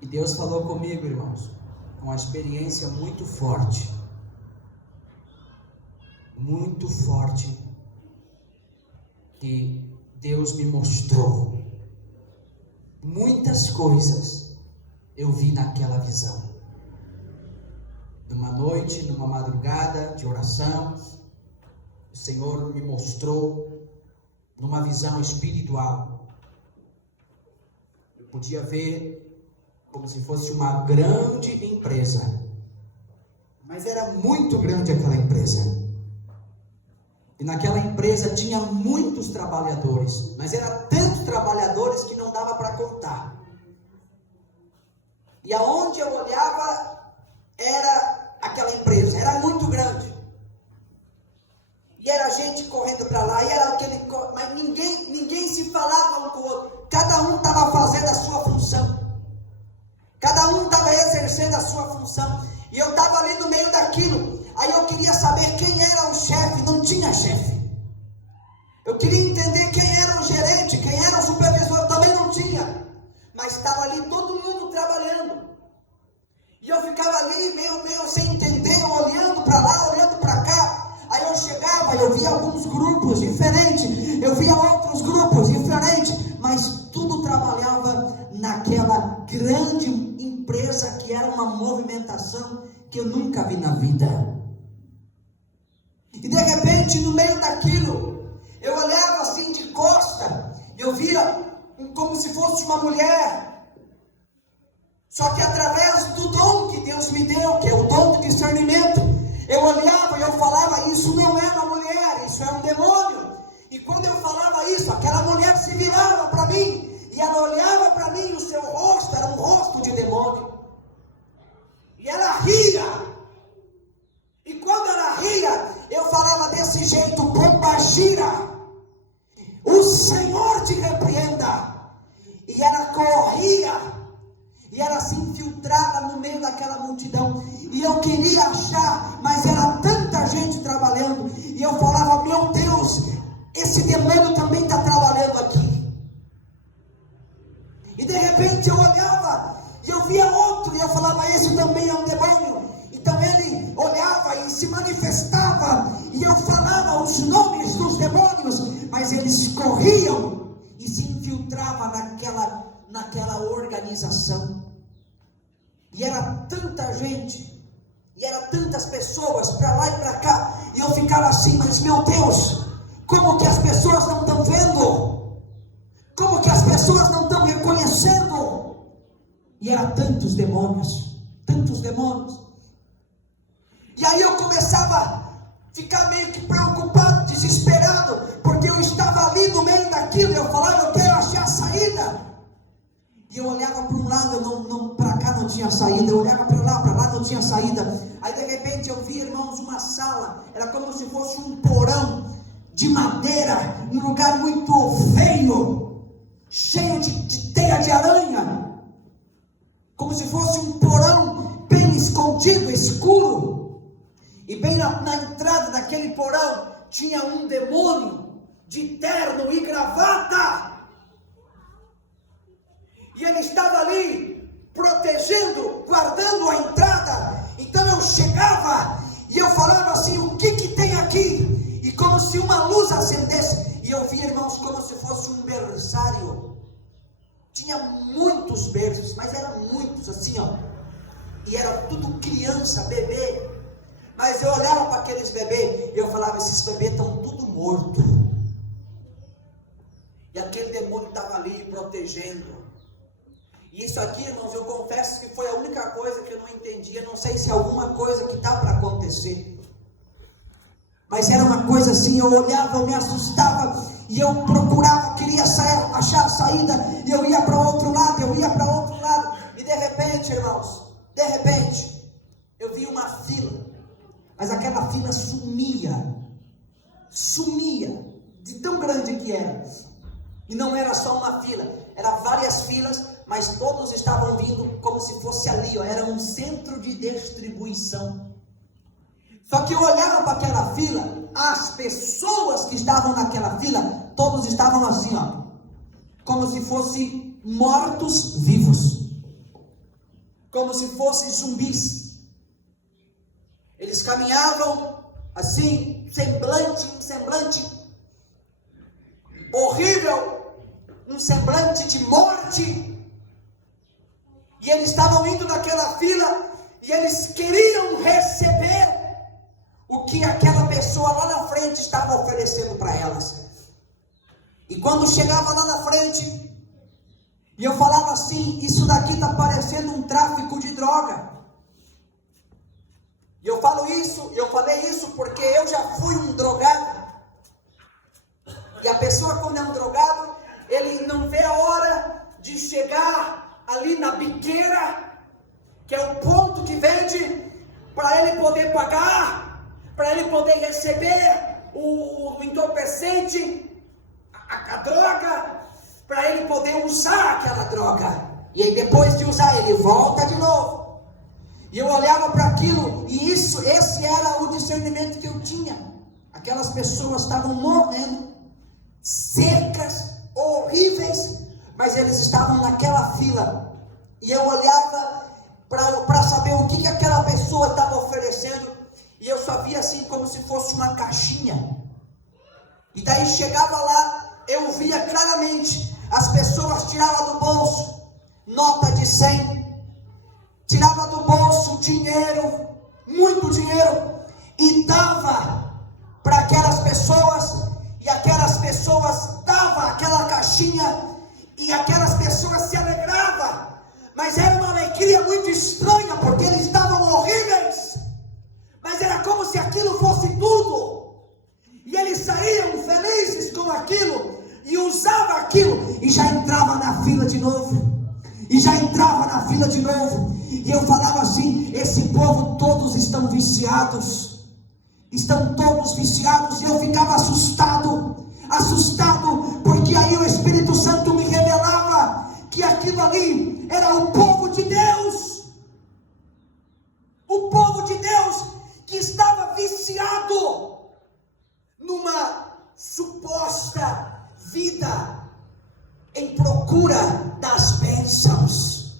E Deus falou comigo, irmãos, uma experiência muito forte, que Deus me mostrou. Muitas coisas eu vi naquela visão. Numa noite, numa madrugada de oração, o Senhor me mostrou numa visão espiritual. Eu podia ver como se fosse uma grande empresa, mas era muito grande aquela empresa. E naquela empresa tinha muitos trabalhadores, mas eram tantos trabalhadores que não dava para contar. E aonde eu olhava era aquela empresa, era muito grande. E era gente correndo para lá, e era aquele, mas ninguém se falava um com o outro. Cada um estava fazendo a sua função. Cada um estava exercendo a sua função. E eu estava ali no meio daquilo. Aí eu queria saber quem era o chefe. Não tinha chefe. Eu queria entender quem era o gerente, quem era o supervisor. Também não tinha. Mas estava ali todo mundo trabalhando. E eu ficava ali meio sem entender, olhando para lá, olhando para cá. Aí eu chegava e eu via alguns grupos diferentes. Eu via outros grupos diferentes. Mas tudo trabalhava naquela grande empresa que era uma movimentação que eu nunca vi na vida. E de repente, no meio daquilo, eu olhava assim de costa, eu via como se fosse uma mulher. Só que através do dom que Deus me deu, que é o dom do discernimento, eu olhava e eu falava, isso não é uma mulher, isso é um demônio. E quando eu falava isso, aquela mulher se virava para mim, e ela olhava para mim, e o seu rosto era um rosto de demônio. E ela ria. E quando ela ria, eu falava desse jeito, pombagira, o Senhor te repreenda. E ela corria, e ela se infiltrava no meio daquela multidão. E eu queria achar, mas era tanta gente trabalhando. E eu falava, meu Deus, esse demônio também está trabalhando aqui. E de repente eu olhava, e eu via outro, e eu falava, esse também é um demônio. Então ele olhava e se manifestava, e eu falava os nomes dos demônios, mas eles corriam e se infiltravam naquela organização. E era tanta gente, e era tantas pessoas para lá e para cá, e eu ficava assim, mas meu Deus, como que as pessoas não estão vendo? Como que as pessoas não estão reconhecendo? E eram tantos demônios. E aí eu começava a ficar meio que preocupado, desesperado, porque eu estava ali no meio daquilo, e eu falava, eu quero achar a saída. E eu olhava para um lado, para cá não tinha saída, eu olhava para lá não tinha saída. Aí de repente eu vi, irmãos, uma sala, era como se fosse um porão de madeira, um lugar muito feio, cheio de teia de aranha, como se fosse um porão bem escondido, escuro. E bem na entrada daquele porão tinha um demônio de terno e gravata. E ele estava ali protegendo, guardando a entrada. Então eu chegava e eu falava assim, o que tem aqui? E como se uma luz acendesse, e eu via, irmãos, como se fosse um berçário. Tinha muitos berços, mas eram muitos assim, ó. E era tudo criança, bebê. Mas eu olhava para aqueles bebês e eu falava, esses bebês estão tudo mortos. E aquele demônio estava ali protegendo. E isso aqui, irmãos, eu confesso que foi a única coisa que eu não entendia. Não sei se é alguma coisa que está para acontecer. Mas era uma coisa assim, eu olhava, eu me assustava, e eu procurava, queria achar a saída, e eu ia para outro lado, e de repente, irmãos, eu vi uma fila, mas aquela fila sumia, de tão grande que era. E não era só uma fila, eram várias filas, mas todos estavam vindo como se fosse ali, ó, era um centro de distribuição. Só que eu olhava para aquela fila, as pessoas que estavam naquela fila, todos estavam assim, ó, como se fossem mortos vivos. como se fossem zumbis. Eles caminhavam assim, um semblante horrível, um semblante de morte. E eles estavam indo naquela fila e eles queriam receber o que aquela pessoa lá na frente estava oferecendo para elas. E quando chegava lá na frente, e eu falava assim, isso daqui está parecendo um tráfico de droga. E eu falei isso porque eu já fui um drogado. E a pessoa, quando é um drogado, ele não vê a hora de chegar ali na biqueira, que é o ponto que vende, para ele poder pagar, para ele poder receber o entorpecente, a droga, para ele poder usar aquela droga. E aí depois de usar, ele volta de novo. E eu olhava para aquilo, e esse era o discernimento que eu tinha. Aquelas pessoas estavam morrendo, secas, horríveis, mas eles estavam naquela fila. E eu olhava para saber o que aquela pessoa estava oferecendo, e eu só via assim como se fosse uma caixinha. E daí chegava lá, eu via claramente, as pessoas tiravam do bolso nota de 100, tirava do bolso dinheiro, muito dinheiro, e dava para aquelas pessoas, e aquelas pessoas davam aquela caixinha, e aquelas pessoas se alegravam, mas era uma alegria muito estranha, porque eles estavam horríveis, mas era como se aquilo fosse tudo, e eles saíam felizes com aquilo, e usavam aquilo, e já entrava na fila de novo, e eu falava assim, esse povo todos estão viciados, e eu ficava assustado, porque aí o Espírito Santo me revelava, que aquilo ali era o povo de Deus, que estava viciado, numa suposta vida, em procura das bênçãos,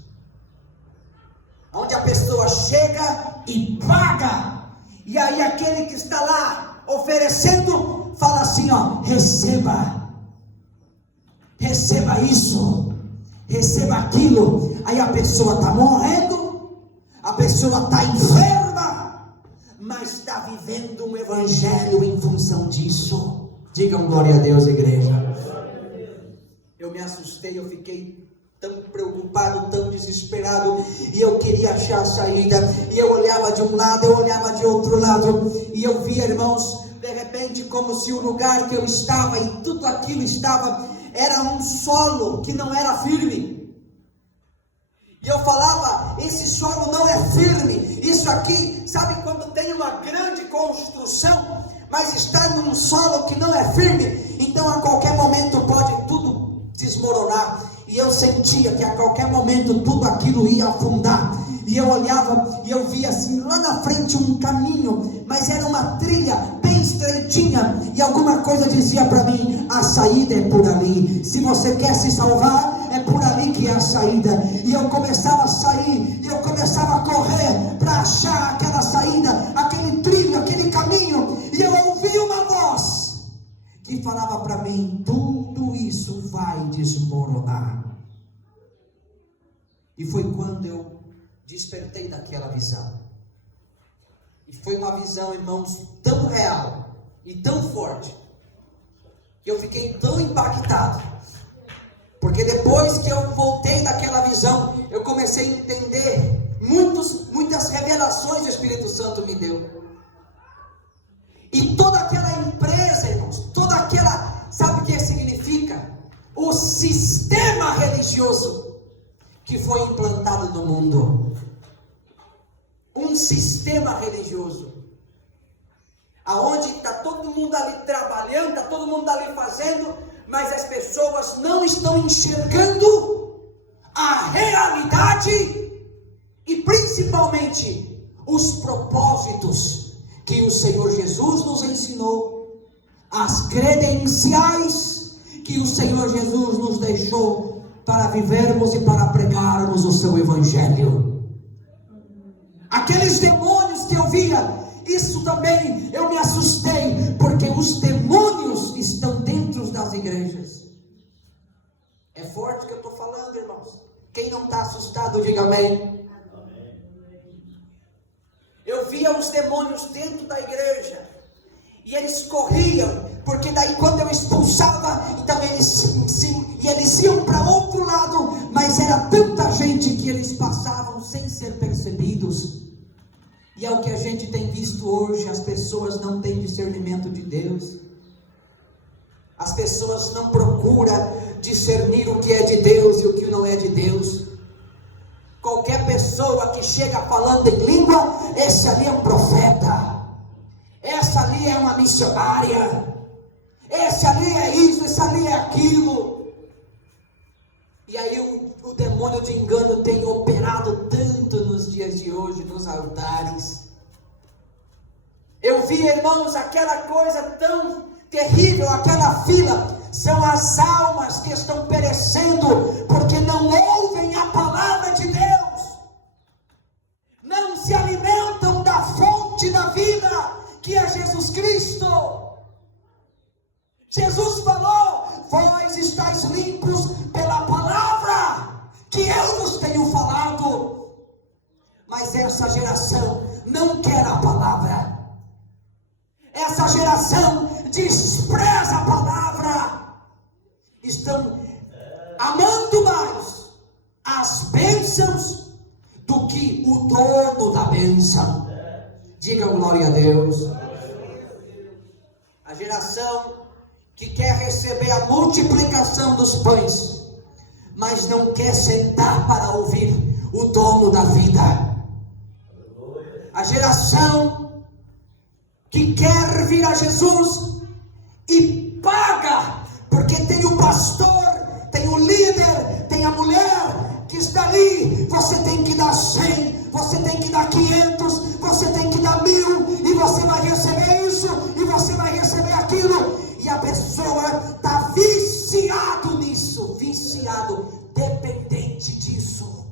onde a pessoa chega e paga, e aí aquele que está lá oferecendo, fala assim, ó, receba isso, receba aquilo, aí a pessoa está morrendo, a pessoa está enferma, mas está vivendo um evangelho em função disso. Digam glória a Deus, igreja. Eu me assustei, eu fiquei tão preocupado, tão desesperado, e eu queria achar a saída, e eu olhava de um lado, eu olhava de outro lado, e eu via, irmãos, de repente, como se o lugar que eu estava, e tudo aquilo era um solo que não era firme, e eu falava, esse solo não é firme, isso aqui, sabe quando tem uma grande construção, mas está num solo que não é firme, então a qualquer momento pode tudo desmoronar, e eu sentia que a qualquer momento tudo aquilo ia afundar, e eu olhava, e eu via assim, lá na frente um caminho, mas era uma trilha bem estreitinha, e alguma coisa dizia para mim, a saída é por ali, se você quer se salvar, é por ali que é a saída, e eu começava a sair, e eu começava a correr, para achar aquela saída, aquele trilho, aquele caminho, e eu ouvi uma voz, que falava para mim, tudo isso vai desmoronar, e foi quando eu despertei daquela visão, e foi uma visão, irmãos, tão real, e tão forte, que eu fiquei tão impactado, porque depois que eu voltei daquela visão, eu comecei a entender, muitas revelações o Espírito Santo me deu, e toda aquela empresa, irmãos, sabe o que significa? O sistema religioso, que foi implantado no mundo, um sistema religioso, aonde está todo mundo ali trabalhando, está todo mundo ali fazendo, mas as pessoas não estão enxergando a realidade e principalmente os propósitos que o Senhor Jesus nos ensinou, as credenciais que o Senhor Jesus nos deixou para vivermos e para pregarmos o seu evangelho. aqueles demônios que eu via, isso também eu me assustei, porque os demônios estão dentro das igrejas. É forte o que eu estou falando, irmãos. Quem não está assustado, diga amém. Eu via os demônios dentro da igreja, e eles corriam, porque daí quando eu expulsava, então eles iam para outro lado, mas era tanta gente que eles passavam sem ser percebidos. E é o que a gente tem visto hoje, as pessoas não têm discernimento de Deus. As pessoas não procuram discernir o que é de Deus e o que não é de Deus. Qualquer pessoa que chega falando em língua, esse ali é um profeta, essa ali é uma missionária, esse ali é isso, esse ali é aquilo. E aí o demônio de engano tem operado tanto nos dias de hoje, nos altares. Eu vi, irmãos, aquela coisa tão terrível, aquela fila, são as almas que estão perecendo, porque não ouvem a palavra de Deus, não se alimentam da fonte da vida, que é Jesus Cristo. Jesus falou: vós estáis limpos pela palavra que eu vos tenho falado. Mas essa geração não quer a palavra, essa geração despreza a palavra, estão amando mais as bênçãos do que o dono da bênção. Diga glória a Deus. A geração que quer receber a multiplicação dos pães, mas não quer sentar para ouvir o dono da vida. A geração que quer vir a Jesus e paga, porque tem o pastor, tem o líder, tem a mulher que está ali. Você tem que dar 100, você tem que dar 500, você tem que dar 1000, e você vai receber isso, e você vai receber aquilo. E a pessoa está viciado nisso, viciado, dependente disso.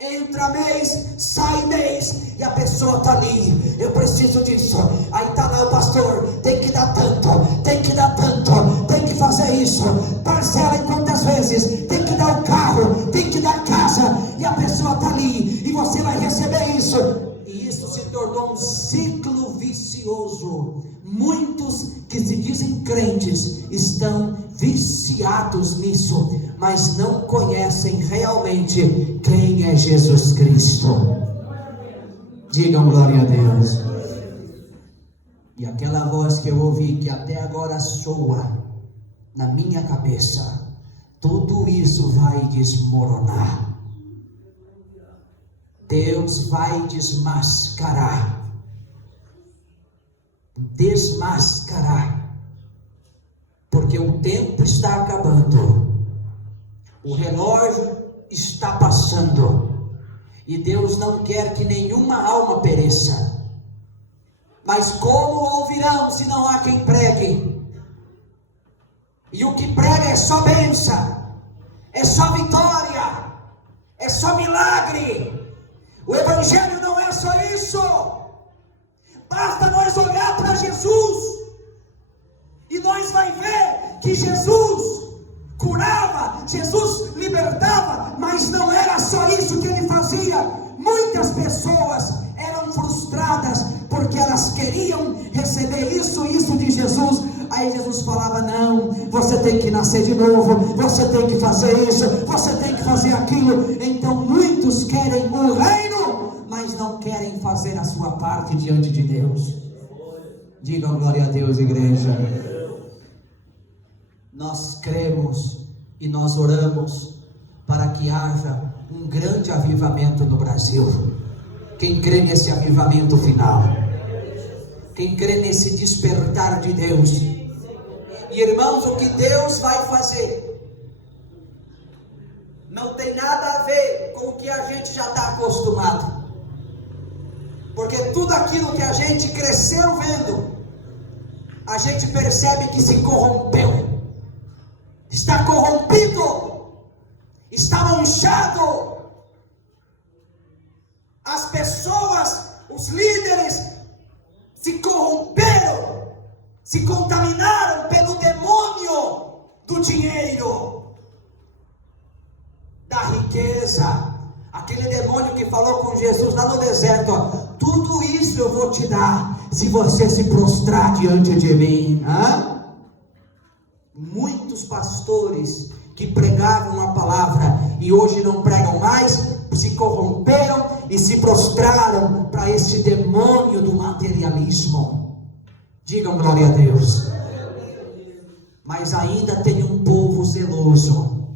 Entra mês, sai mês, e a pessoa está ali: eu preciso disso. Aí está lá o pastor: tem que dar tanto, tem que dar tanto, tem que fazer isso, parcela em quantas vezes, tem que dar o carro, tem que dar casa, e a pessoa está ali, e você vai receber isso. E isso se tornou um ciclo vicioso. Muitos que se dizem crentes estão viciados nisso, mas não conhecem realmente quem é Jesus Cristo. Digam glória a Deus. E aquela voz que eu ouvi, que até agora soa na minha cabeça: tudo isso vai desmoronar. Deus vai desmascarar, porque o tempo está acabando, o relógio está passando, e Deus não quer que nenhuma alma pereça. Mas como ouvirão se não há quem pregue? E o que prega é só bênção, é só vitória, é só milagre. O evangelho não é só isso. Basta nós olhar para Jesus, e nós vai ver que Jesus curava, Jesus libertava, mas não era só isso que ele fazia. Muitas pessoas eram frustradas, porque elas queriam receber isso de Jesus. Aí Jesus falava: não, você tem que nascer de novo, você tem que fazer isso, você tem que fazer aquilo. Então muitos querem o reino, mas não querem fazer a sua parte diante de Deus. Digam glória a Deus, igreja. Nós cremos e nós oramos para que haja um grande avivamento no Brasil. Quem crê nesse avivamento final? Quem crê nesse despertar de Deus? E irmãos, o que Deus vai fazer não tem nada a ver com o que a gente já está acostumado, porque tudo aquilo que a gente cresceu vendo, a gente percebe que se corrompeu, está corrompido, está manchado. as pessoas, os líderes, se corromperam, se contaminaram pelo demônio do dinheiro, da riqueza. Aquele demônio que falou com Jesus lá no deserto, ó, tudo isso eu vou te dar, se você se prostrar diante de mim. Muitos pastores que pregavam a palavra e hoje não pregam mais, se corromperam e se prostraram para esse demônio do materialismo. Digam glória a Deus. Mas ainda tem um povo zeloso,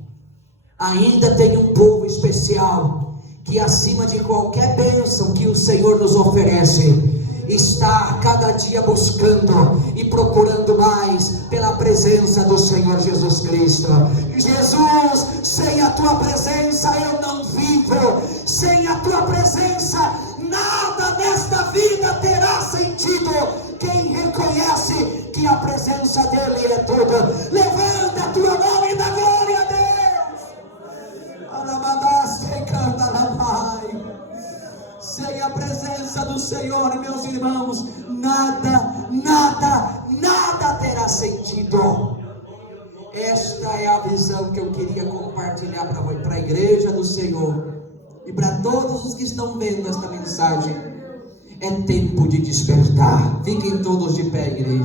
ainda tem um povo especial, que acima de qualquer bênção que o Senhor nos oferece, está a cada dia buscando e procurando mais pela presença do Senhor Jesus Cristo. Jesus, sem a tua presença eu não vivo, sem a tua presença nada nesta vida terá sentido. Quem reconhece que a presença dele é tudo, levanta a tua mão e dá glória a Deus. Sem a presença do Senhor, meus irmãos, nada terá sentido. Esta é a visão que eu queria compartilhar para a igreja do Senhor e para todos os que estão vendo esta mensagem. É tempo de despertar. Fiquem todos de pé, igreja.